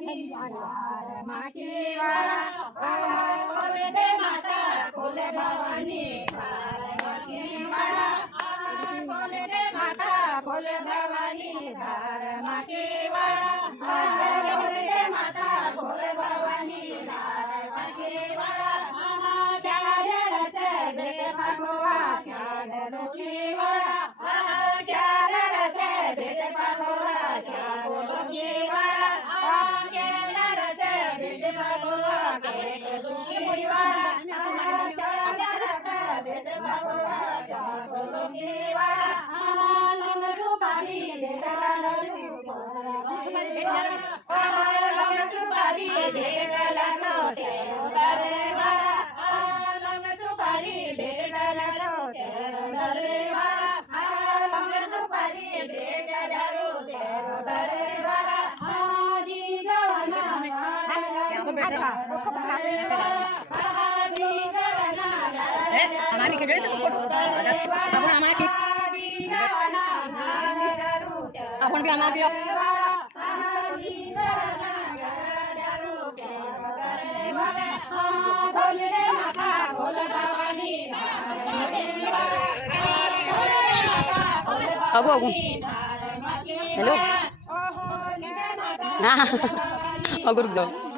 माकी वाला खोले दे माता खोले भवानी माकी वाला खोले दे माता खोले भवानी माकी वाला खोले दे माता खोले भवानी माकी वाला क्या डरचे बेटे भगवा क्या डरची वाला क्या डरचे बेटे भगवा क्या बोलोगी वाला क्या डरचे बेटे भगवा क्या बोलोगी वाला क्या डरचे बेटे भगवा क्या बोलोगी वाला लंग सुपारी बेटा लंग सुपारी बेटा लंग उतारे वाला लंग सुपारी बेटा लंग उतारे वाला लंग सुपारी बेटा लंग उतारे वाला आदि जवाना अच्छा उसको पकड़ा आदि जवाना हमारी के जोड़े तो अपन हमारे के अपन भी हमारे अगो अगो हेलो हाँ अगो रुक जाओ